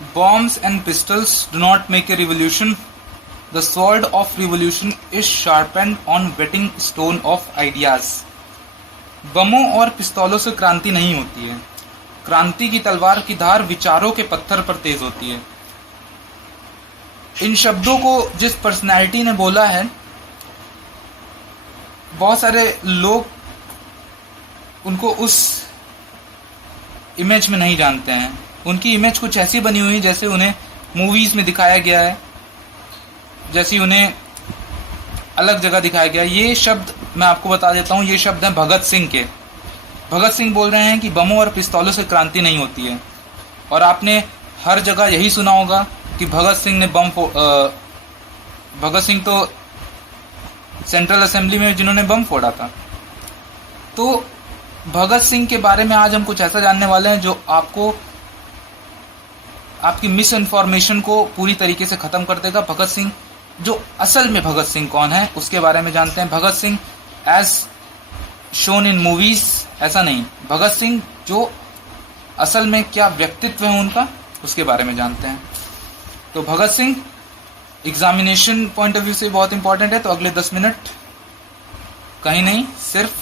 Bombs and pistols do not make a revolution. The sword of revolution is sharpened on whetting stone of ideas. बमों और पिस्तौलों से क्रांति नहीं होती है। क्रांति की तलवार की धार विचारों के पत्थर पर तेज होती है। इन शब्दों को जिस पर्सनैलिटी ने बोला है, बहुत सारे लोग उनको उस इमेज में नहीं जानते हैं। उनकी इमेज कुछ ऐसी बनी हुई जैसे उन्हें मूवीज में दिखाया गया है, जैसी उन्हें अलग जगह दिखाया गया है। ये शब्द मैं आपको बता देता हूँ, ये शब्द हैं भगत सिंह के। भगत सिंह बोल रहे हैं कि बमों और पिस्तौलों से क्रांति नहीं होती है। और आपने हर जगह यही सुना होगा कि भगत सिंह ने भगत सिंह तो सेंट्रल असेंबली में जिन्होंने बम फोड़ा था। तो भगत सिंह के बारे में आज हम कुछ ऐसा जानने वाले हैं जो आपको आपकी मिस इन्फॉर्मेशन को पूरी तरीके से खत्म कर देगा। भगत सिंह जो असल में भगत सिंह कौन है उसके बारे में जानते हैं। Bhagat Singh as shown in movies ऐसा नहीं, भगत सिंह जो असल में क्या व्यक्तित्व है उनका उसके बारे में जानते हैं। तो Bhagat Singh examination point of view से बहुत इंपॉर्टेंट है। तो अगले 10 मिनट कहीं नहीं, सिर्फ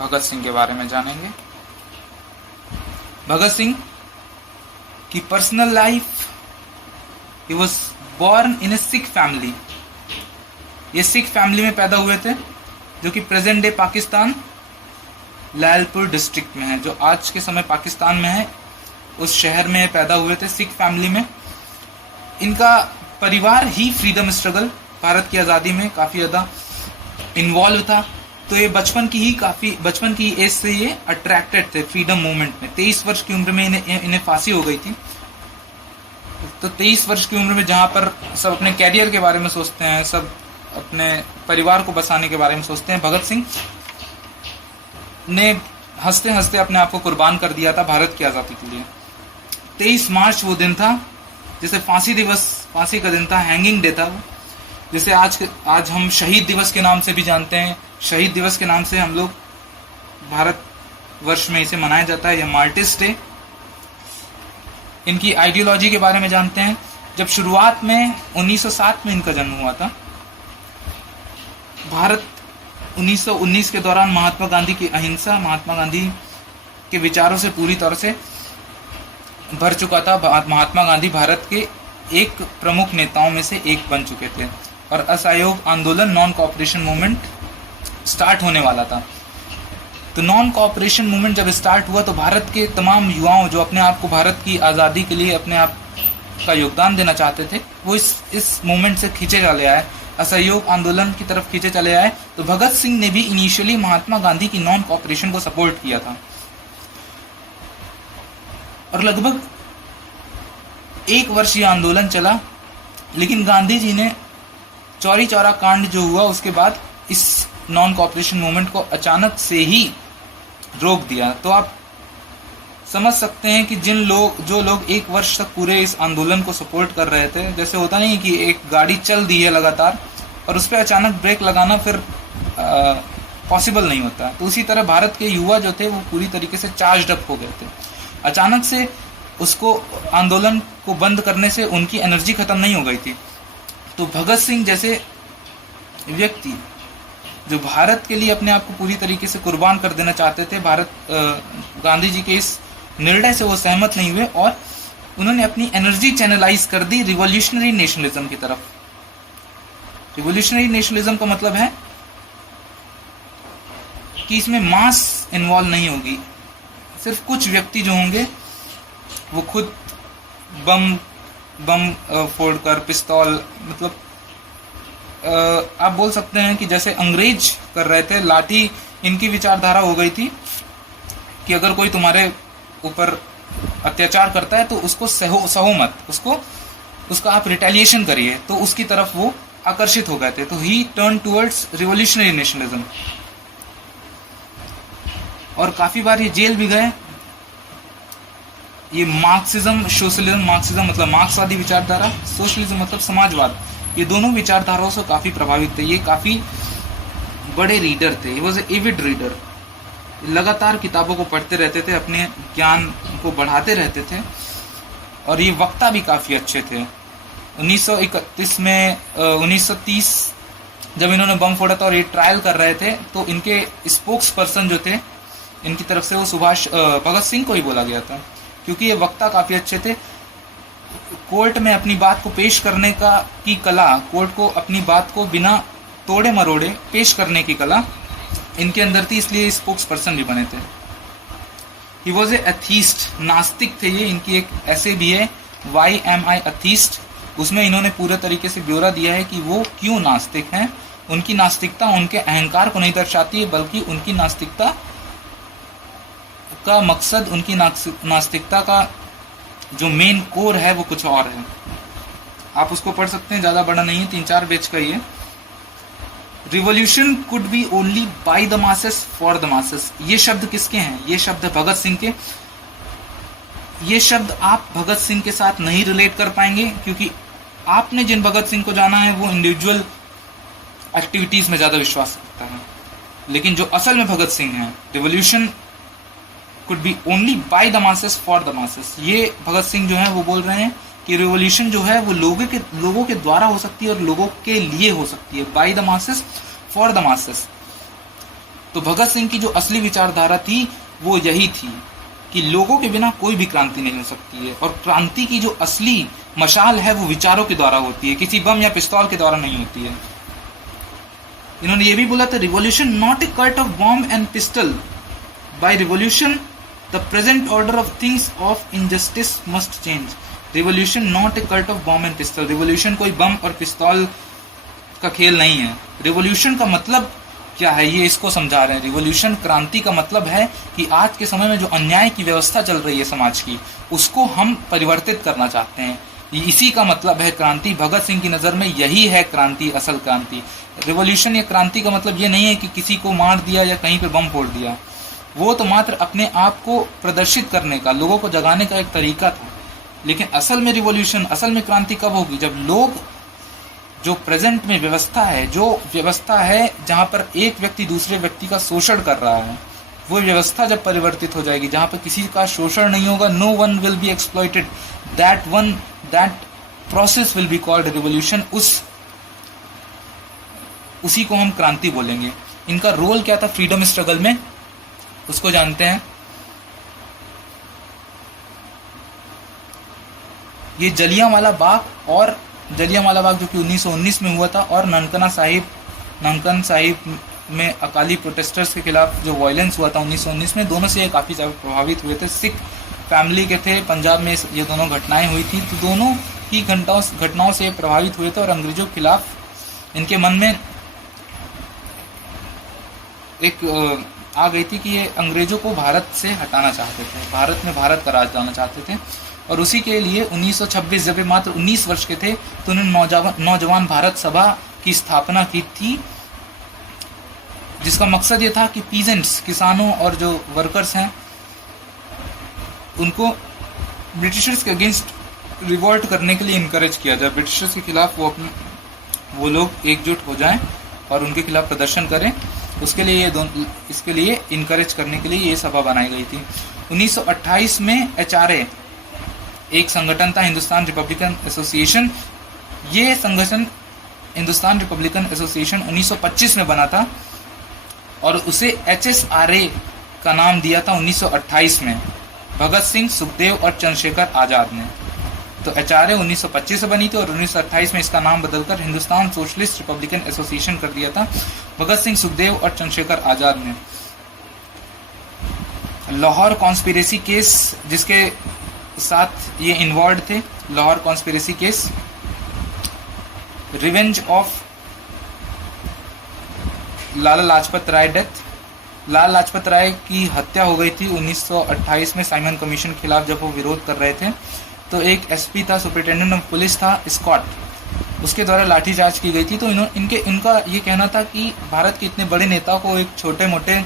भगत सिंह के बारे में जानेंगे। भगत सिंह की personal life, he was born in A Sikh family. ये सिख फैमिली में पैदा हुए थे जो कि present day Pakistan Lalpur district में है, जो आज के समय पाकिस्तान में है। उस शहर में पैदा हुए थे, सिख फैमिली में। इनका परिवार ही फ्रीडम स्ट्रगल, भारत की आज़ादी में काफ़ी ज़्यादा इन्वॉल्व था। तो ये बचपन की एज से ये अट्रैक्टेड थे फ्रीडम मूवमेंट में। 23 वर्ष की उम्र में इन्हें फांसी हो गई थी। तो 23 वर्ष की उम्र में जहाँ पर सब अपने कैरियर के बारे में सोचते हैं, सब अपने परिवार को बसाने के बारे में सोचते हैं, भगत सिंह ने हंसते हंसते अपने आप को कुर्बान कर दिया था भारत की आज़ादी के लिए। 23 मार्च वो दिन था जैसे फांसी का दिन था, हैंगिंग डे था वो, जैसे आज हम शहीद दिवस के नाम से भी जानते हैं। शहीद दिवस के नाम से हम लोग भारत वर्ष में इसे मनाया जाता है, या मार्टिर्स डे। इनकी आइडियोलॉजी के बारे में जानते हैं। जब शुरुआत में 1907 में इनका जन्म हुआ था, भारत 1919 के दौरान महात्मा गांधी की अहिंसा, महात्मा गांधी के विचारों से पूरी तरह से भर चुका था। महात्मा गांधी भारत के एक प्रमुख नेताओं में से एक बन चुके थे और असहयोग आंदोलन, नॉन कोऑपरेशन मूवमेंट स्टार्ट होने वाला था। तो नॉन कोऑपरेशन मूवमेंट जब स्टार्ट हुआ तो भारत के तमाम युवाओं जो अपने आप को भारत की आज़ादी के लिए अपने आप का योगदान देना चाहते थे, वो इस मूवमेंट से खींचे चले आए, असहयोग आंदोलन की तरफ खींचे चले आए। तो भगत सिंह ने भी इनिशियली महात्मा गांधी की नॉन कोऑपरेशन को सपोर्ट किया था और लगभग 1 वर्ष ये आंदोलन चला। लेकिन गांधी जी ने चौरी चौरा कांड जो हुआ उसके बाद इस नॉन कोऑपरेशन मूवमेंट को अचानक से ही रोक दिया। तो आप समझ सकते हैं कि जो लोग 1 वर्ष तक पूरे इस आंदोलन को सपोर्ट कर रहे थे, जैसे होता नहीं कि एक गाड़ी चल दी है लगातार और उस पर अचानक ब्रेक लगाना फिर पॉसिबल नहीं होता। तो उसी तरह भारत के युवा जो थे वो पूरी तरीके से चार्ज अप हो गए थे। अचानक से उसको आंदोलन को बंद करने से उनकी एनर्जी खत्म नहीं हो गई थी। तो भगत सिंह जैसे व्यक्ति जो भारत के लिए अपने आप को पूरी तरीके से कुर्बान कर देना चाहते थे, गांधी जी के इस निर्णय से वो सहमत नहीं हुए और उन्होंने अपनी एनर्जी चैनलाइज कर दी रिवॉल्यूशनरी नेशनलिज्म की तरफ। रिवॉल्यूशनरी नेशनलिज्म का मतलब है कि इसमें मास इन्वॉल्व नहीं होगी, सिर्फ कुछ व्यक्ति जो होंगे वो खुद बम फोड़कर, पिस्तौल, मतलब आप बोल सकते हैं कि जैसे अंग्रेज कर रहे थे, लाठी इनकी विचारधारा हो गई थी कि अगर कोई तुम्हारे ऊपर अत्याचार करता है तो उसको सहो मत, उसका आप रिटेलिएशन करिए। तो उसकी तरफ वो आकर्षित हो गए थे। तो ही टर्न टुवर्ड्स रिवॉल्यूशनरी नेशनलिज्म और काफी बार ये जेल भी गए। ये मार्क्सिज्म, सोशलिज्म, मार्क्सिज्म मतलब मार्क्सवादी विचारधारा, सोशलिज्म मतलब समाजवाद, ये दोनों विचारधाराओं से काफी प्रभावित थे। ये काफी बड़े रीडर थे, he was a Avid reader, लगातार किताबों को पढ़ते रहते थे, अपने ज्ञान को बढ़ाते रहते थे। और ये वक्ता भी काफ़ी अच्छे थे। 1931 में 1930 जब इन्होंने बम फोड़ा था और ये ट्रायल कर रहे थे, तो इनके स्पोक्स पर्सन जो थे इनकी तरफ से वो भगत सिंह को ही बोला गया था, क्योंकि ये वक्ता काफ़ी अच्छे थे। कोर्ट में अपनी बात को पेश करने की कला, कोर्ट को अपनी बात को बिना तोड़े मरोड़े पेश करने की कला इनके अंदर थी, इसलिए स्पोक्स पर्सन भी बने थे। ही वॉज ए एथीस्ट, नास्तिक थे ये। इनकी एक ऐसे भी है वाई एम आई अथीस्ट, उसमें इन्होंने पूरे तरीके से ब्यौरा दिया है कि वो क्यों नास्तिक हैं। उनकी नास्तिकता उनके अहंकार को नहीं दर्शाती है, बल्कि उनकी नास्तिकता का मकसद, उनकी नास्तिकता का जो मेन कोर है वो कुछ और है। आप उसको पढ़ सकते हैं, ज़्यादा बड़ा नहीं है, 3-4 पेज का ही है। Revolution could be only by the masses for the masses. ये शब्द किसके हैं? ये शब्द है भगत सिंह के। ये शब्द आप भगत सिंह के साथ नहीं रिलेट कर पाएंगे, क्योंकि आपने जिन भगत सिंह को जाना है वो इंडिविजुअल एक्टिविटीज में ज्यादा विश्वास रखता है। लेकिन जो असल में भगत सिंह है, revolution could be only by the masses for the masses, ये भगत सिंह जो है वो बोल रहे हैं कि रिवॉल्यूशन जो है वो लोगों के द्वारा हो सकती है और लोगों के लिए हो सकती है, by the masses for the masses. तो भगत सिंह की जो असली विचारधारा थी वो यही थी कि लोगों के बिना कोई भी क्रांति नहीं हो सकती है, और क्रांति की जो असली मशाल है वो विचारों के द्वारा होती है, किसी बम या पिस्तौल के द्वारा नहीं होती है। इन्होंने ये भी बोला था, revolution not a cult of bomb and pistol, by revolution the present order of things of injustice must change. Revolution not a cult of bomb and pistol, revolution कोई बम और पिस्तौल का खेल नहीं है। रिवॉल्यूशन का मतलब क्या है, ये इसको समझा रहे हैं। रिवॉल्यूशन, क्रांति का मतलब है कि आज के समय में जो अन्याय की व्यवस्था चल रही है समाज की, उसको हम परिवर्तित करना चाहते हैं। इसी का मतलब है क्रांति। भगत सिंह की नज़र में यही है क्रांति, असल क्रांति। रिवॉल्यूशन या क्रांति का मतलब ये नहीं है कि किसी को मार दिया या कहीं पे बम फोड़ दिया, वो तो मात्र अपने आप को प्रदर्शित करने का, लोगों को जगाने का एक तरीका था। लेकिन असल में रिवॉल्यूशन, असल में क्रांति कब होगी? जब लोग, जो प्रेजेंट में व्यवस्था है, जो व्यवस्था है जहाँ पर एक व्यक्ति दूसरे व्यक्ति का शोषण कर रहा है, वो व्यवस्था जब परिवर्तित हो जाएगी, जहाँ पर किसी का शोषण नहीं होगा, no one will be exploited, that process will be called revolution. उसी को हम क्रांति बोलेंगे। इनका रोल क्या था फ्रीडम स्ट्रगल में, उसको जानते हैं। ये जलियांवाला बाग जो कि 1919 में हुआ था, और ननकाना साहिब में अकाली प्रोटेस्टर्स के खिलाफ जो वायलेंस हुआ था 1919 में, दोनों से ये काफ़ी ज़्यादा प्रभावित हुए थे। सिख फैमिली के थे, पंजाब में ये दोनों घटनाएं हुई थी, तो दोनों ही घटनाओं से प्रभावित हुए थे, और अंग्रेजों के खिलाफ इनके मन में एक आ गई थी कि ये अंग्रेजों को भारत से हटाना चाहते थे, भारत में भारत का राज लाना चाहते थे। और उसी के लिए 1926 जब वे मात्र 19 वर्ष के थे, तो उन्होंने नौजवान भारत सभा की स्थापना की थी, जिसका मकसद ये था कि पीजेंट्स, किसानों और जो वर्कर्स हैं, उनको ब्रिटिशर्स के अगेंस्ट रिवॉल्ट करने के लिए इनकरेज किया जाए। ब्रिटिशर्स के खिलाफ वो लोग एकजुट हो जाएं और उनके खिलाफ प्रदर्शन करें। उसके लिए इसके लिए इनकरेज करने के लिए ये सभा बनाई गई थी। 1928 में HRA एक संगठन था, हिंदुस्तान रिपब्लिकन एसोसिएशन। ये संगठन हिंदुस्तान रिपब्लिकन एसोसिएशन 1925 में बना था, और उसे HSRA का नाम दिया था 1928 में भगत सिंह, सुखदेव और चंद्रशेखर आज़ाद ने। तो HRA 1925 से बनी थी, और 1928 में इसका नाम बदलकर हिंदुस्तान सोशलिस्ट रिपब्लिकन एसोसिएशन कर दिया था भगत सिंह, सुखदेव और चंद्रशेखर आज़ाद ने। लाहौर कॉन्स्पिरेसी केस जिसके साथ ये इन्वॉल्व थे, Lahore conspiracy case, revenge of Lala Lajpat Rai death. Lala Lajpat Rai की हत्या हो गई थी 1928 में साइमन कमीशन के खिलाफ, जब वो विरोध कर रहे थे। तो एक SP था, सुपरिटेंडेंट ऑफ पुलिस था, स्कॉट, उसके द्वारा लाठीचार्ज की गई थी। तो इनका ये कहना था कि भारत के इतने बड़े नेता को एक छोटे मोटे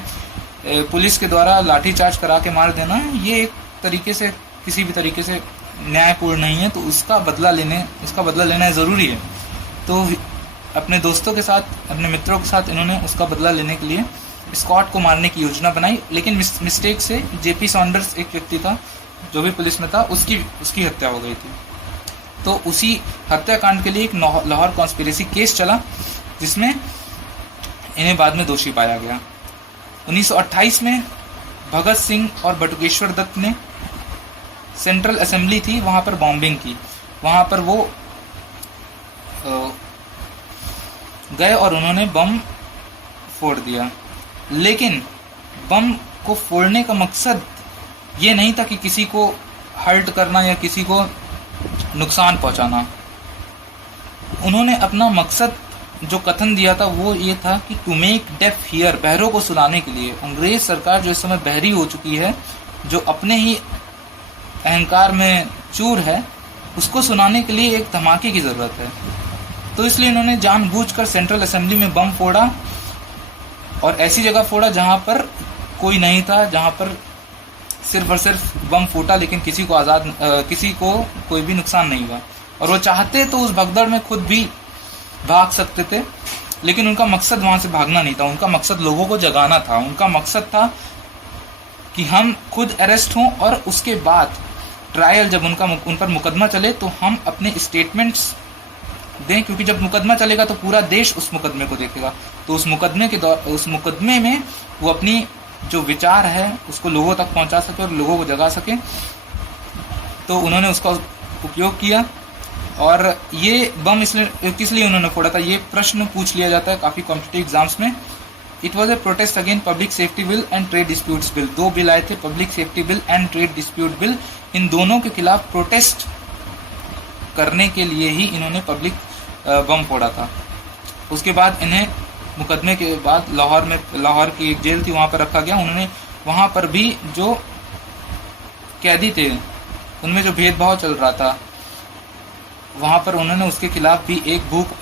पुलिस के द्वारा लाठीचार्ज करा के मार देना, ये एक तरीके से, किसी भी तरीके से न्यायपूर्ण नहीं है। तो इसका बदला लेना ज़रूरी है। तो अपने दोस्तों के साथ, अपने मित्रों के साथ इन्होंने उसका बदला लेने के लिए स्कॉट को मारने की योजना बनाई। लेकिन मिस्टेक से JP सॉन्डर्स एक व्यक्ति था, जो भी पुलिस में था उसकी हत्या हो गई थी। तो उसी हत्याकांड के लिए एक लाहौर कॉन्स्पिरेसी केस चला, जिसमें इन्हें बाद में दोषी पाया गया। 1928 में भगत सिंह और बटुकेश्वर दत्त ने सेंट्रल असेंबली थी, वहां पर बॉम्बिंग की। वहां पर वो गए और उन्होंने बम फोड़ दिया, लेकिन बम को फोड़ने का मकसद ये नहीं था कि किसी को हर्ट करना या किसी को नुकसान पहुंचाना। उन्होंने अपना मकसद जो कथन दिया था वो ये था कि टू मेक डेफ हियर, बहरों को सुनाने के लिए। अंग्रेज सरकार जो इस समय बहरी हो चुकी है, जो अपने ही अहंकार में चूर है, उसको सुनाने के लिए एक धमाके की जरूरत है। तो इसलिए उन्होंने जानबूझकर सेंट्रल असेंबली में बम फोड़ा, और ऐसी जगह फोड़ा जहां पर कोई नहीं था, जहां पर सिर्फ और सिर्फ बम फूटा, लेकिन किसी को कोई भी नुकसान नहीं हुआ। और वो चाहते तो उस भगदड़ में खुद भी भाग सकते थे, लेकिन उनका मकसद वहां से भागना नहीं था। उनका मकसद लोगों को जगाना था। उनका मकसद था कि हम खुद अरेस्ट हों और उसके बाद ट्रायल जब उन पर मुकदमा चले तो हम अपने स्टेटमेंट्स दें, क्योंकि जब मुकदमा चलेगा तो पूरा देश उस मुकदमे को देखेगा। तो उस मुकदमे में वो अपनी जो विचार है उसको लोगों तक पहुंचा सके और लोगों को जगा सके। तो उन्होंने उसका उपयोग किया। और ये बम इसलिए किस लिए उन्होंने फोड़ा था, ये प्रश्न पूछ लिया जाता है काफी कॉम्पिटिटिव एग्जाम्स में। It was a protest against public safety bill and trade disputes bill. 2 bill आए थे, public safety bill and trade dispute bill. इन दोनों के खिलाफ प्रोटेस्ट करने के लिए ही इन्होंने पब्लिक बम फोड़ा था। उसके बाद इन्हें मुकदमे के बाद लाहौर की एक जेल थी, वहां पर रखा गया। उन्होंने वहां पर भी जो कैदी थे उनमें जो भेदभाव चल रहा था, वहां पर उन्होंने उसके खिलाफ भी एक भूख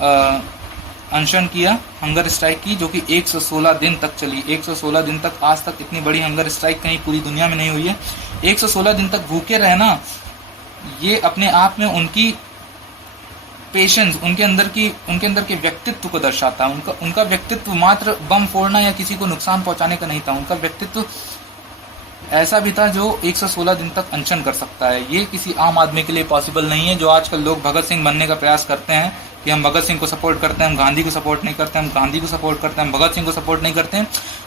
अनशन किया, हंगर स्ट्राइक की, जो कि 116 दिन तक चली। 116 दिन तक, आज तक इतनी बड़ी हंगर स्ट्राइक कहीं पूरी दुनिया में नहीं हुई है। 116 दिन तक भूखे रहना, ये अपने आप में उनकी पेशेंस, उनके अंदर के व्यक्तित्व को दर्शाता है। उनका व्यक्तित्व मात्र बम फोड़ना या किसी को नुकसान पहुंचाने का नहीं था। उनका व्यक्तित्व ऐसा भी था जो 116 दिन तक अनशन कर सकता है। ये किसी आम आदमी के लिए पॉसिबल नहीं है। जो आजकल लोग भगत सिंह बनने का प्रयास करते हैं कि हम भगत सिंह को सपोर्ट करते हैं, हम गांधी को सपोर्ट नहीं करते, हम गांधी को सपोर्ट करते हैं, हम भगत सिंह को सपोर्ट नहीं करते हैं,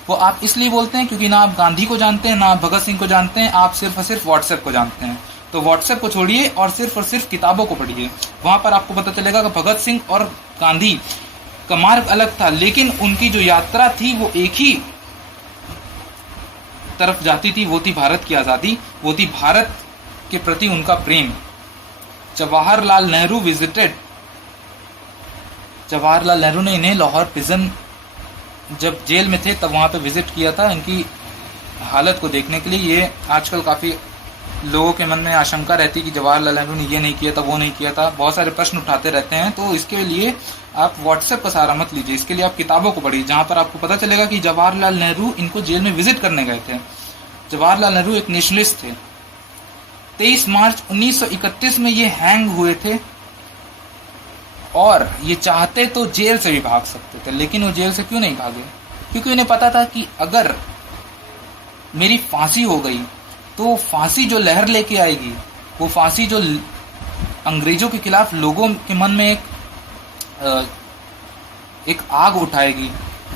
वो आप इसलिए बोलते हैं क्योंकि ना आप गांधी को जानते हैं, ना आप भगत सिंह को जानते हैं, आप सिर्फ और सिर्फ व्हाट्सएप को जानते हैं। तो व्हाट्सएप को छोड़िए और सिर्फ किताबों को पढ़िए। वहां पर आपको पता चलेगा कि भगत सिंह और गांधी का मार्ग अलग था, लेकिन उनकी जो यात्रा थी वो एक ही तरफ जाती थी। वो थी भारत की आजादी, वो थी भारत के प्रति उनका प्रेम। जवाहरलाल नेहरू ने इन्हें लाहौर प्रिजन, जब जेल में थे तब वहां पे विजिट किया था इनकी हालत को देखने के लिए। ये आजकल काफी लोगों के मन में आशंका रहती है कि जवाहरलाल नेहरू ने ये नहीं किया था, वो नहीं किया था, बहुत सारे प्रश्न उठाते रहते हैं। तो इसके लिए आप व्हाट्सएप का सहारा मत लीजिए, इसके लिए आप किताबों को पढ़िए, जहां पर आपको पता चलेगा कि जवाहरलाल नेहरू इनको जेल में विजिट करने गए थे। जवाहरलाल नेहरू एक नेशनलिस्ट थे। 23 मार्च 1931 में ये हैंग हुए थे और ये चाहते तो जेल से भी भाग सकते थे, लेकिन वो जेल से क्यों नहीं भागे? क्योंकि उन्हें पता था कि अगर मेरी फांसी हो गई तो फांसी जो लहर लेके आएगी, वो फांसी जो अंग्रेजों के खिलाफ लोगों के मन में एक आग उठाएगी,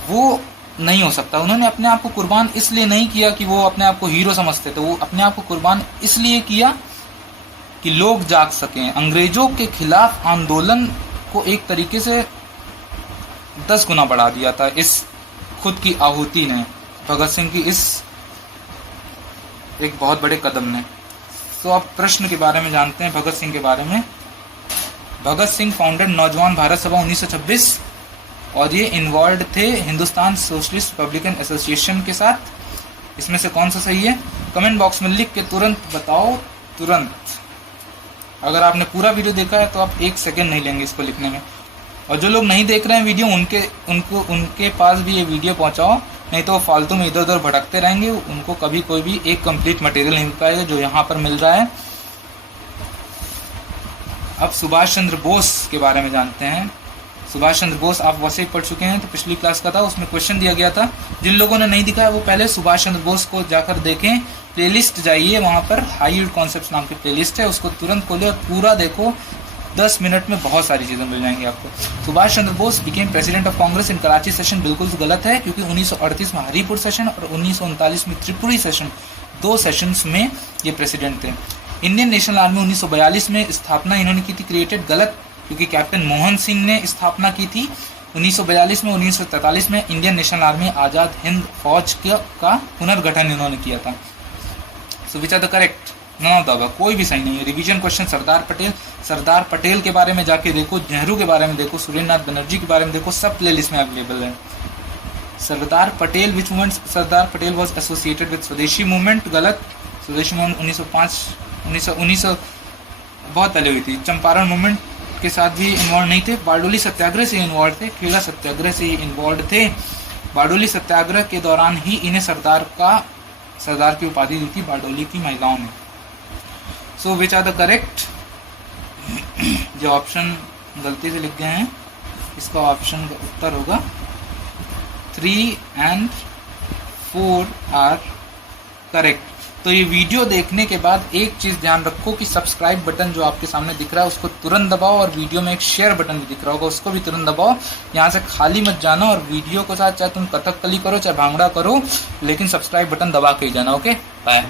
वो नहीं हो सकता। उन्होंने अपने आप को कुर्बान इसलिए नहीं किया कि वो अपने आप को हीरो समझते थे, वो अपने आप को कुर्बान इसलिए किया कि लोग जाग सकें। अंग्रेजों के खिलाफ आंदोलन को एक तरीके से 10 गुना बढ़ा दिया था इस खुद की आहुति ने, भगत सिंह की इस एक बहुत बड़े कदम ने। तो अब प्रश्न के बारे में जानते हैं, भगत सिंह के बारे में। भगत सिंह फाउंडेड नौजवान भारत सभा 1926 और ये इन्वॉल्व थे हिंदुस्तान सोशलिस्ट रिपब्लिकन एसोसिएशन के साथ। इसमें से कौन सा सही है? कमेंट बॉक्स में लिख के तुरंत बताओ, तुरंत। अगर आपने पूरा वीडियो देखा है तो आप 1 सेकेंड नहीं लेंगे इसको लिखने में। और जो लोग नहीं देख रहे हैं वीडियो, उनके पास भी ये वीडियो पहुंचाओ, नहीं तो फालतू में इधर उधर भटकते रहेंगे। उनको कभी कोई भी एक कंप्लीट मटेरियल नहीं मिल पाएगा जो यहाँ पर मिल रहा है। अब सुभाष चंद्र बोस के बारे में जानते हैं। सुभाष चंद्र बोस आप वैसे ही पढ़ चुके हैं, तो पिछली क्लास का था, उसमें क्वेश्चन दिया गया था। जिन लोगों ने नहीं दिखा है वो पहले सुभाष चंद्र बोस को जाकर देखें प्लेलिस्ट जाइए, वहां पर हाई यील्ड कॉन्सेप्ट्स नाम की प्लेलिस्ट है, उसको तुरंत खोले और पूरा देखो। 10 मिनट में बहुत सारी चीजें मिल जाएंगी आपको। Subhash Chandra Bose became president of Congress in Karachi session, बिल्कुल गलत है, क्योंकि 1938 में हरीपुर सेशन और 1939 में त्रिपुरी सेशन, 2 सेशंस में ये प्रेसिडेंट थे। इंडियन नेशनल आर्मी 1942 में स्थापना इन्होंने की थी, क्रिएटेड, गलत, क्योंकि कैप्टन मोहन सिंह ने स्थापना की थी 1942 में। 1943 में Indian national army Azad Hind फौज का पुनर्गठन इन्होंने किया था। So which are the correct, none of the above, कोई भी सही नहीं है। रिवीजन क्वेश्चन सरदार पटेल के बारे में जाके देखो, नेहरू के बारे में देखो, सुरेंद्रनाथ बनर्जी के बारे में देखो, सब प्लेलिस्ट में अवेलेबल है। Sardar Patel, which movement Sardar Patel was associated with Swadeshi movement, गलत, स्वदेशी मूवमेंट 1905 बहुत पहले हुई थी। चंपारण मूवमेंट के साथ भी इन्वॉल्व नहीं थे, बारडोली सत्याग्रह से इन्वॉल्व थे, खेड़ा सत्याग्रह से इन्वॉल्व थे। बारडोली सत्याग्रह के दौरान ही इन्हें सरदार की उपाधि दी थी बारडोली की महिलाओं ने। सो विच आर द करेक्ट, जो ऑप्शन गलती से लिख गए हैं, इसका ऑप्शन का उत्तर होगा 3 and 4 आर करेक्ट। तो ये वीडियो देखने के बाद एक चीज ध्यान रखो कि सब्सक्राइब बटन जो आपके सामने दिख रहा है उसको तुरंत दबाओ, और वीडियो में एक शेयर बटन भी दिख रहा होगा उसको भी तुरंत दबाओ। यहाँ से खाली मत जाना, और वीडियो के साथ चाहे तुम कथकली करो चाहे भांगड़ा करो, लेकिन सब्सक्राइब बटन दबा के ही जाना। Okay, bye.